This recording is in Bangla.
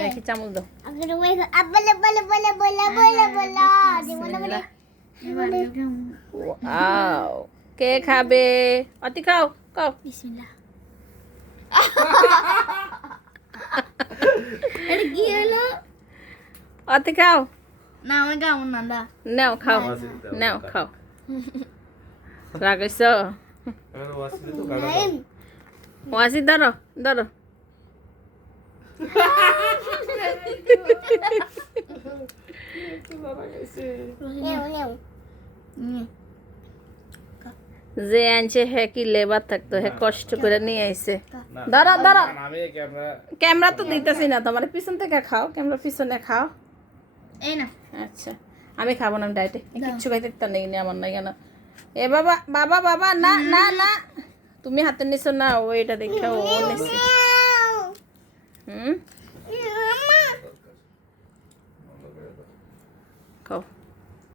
দেখি চামচ দাও। ওয়াও, কে খাবে? অতি খাও খাও। বিসমিল্লাহ। এটা কি হলো? অতি খাও। না আমি খাবো না দা। নাও খাও, নাও খাও। রাগেছ? ওয়াসি ধরো ধরো। যে আনছে হে কি লেবার থাকতো, হে কষ্ট করে নিয়ে আইছে। ধরো ধরো, ক্যামেরা তো দিতেছি না তোমার, পিছন থেকে খাও, ক্যামেরা পিছনে খাও। এই না। আচ্ছা আমি খাবো না, আমি ডাইটে কিচ্ছু খাইতে তো নেই, আমার নাই কেন। এ বাবা বাবা বাবা, না না না, তুমি হাতে নিছো না, ওইটা দেখে ও নিছে। খাও।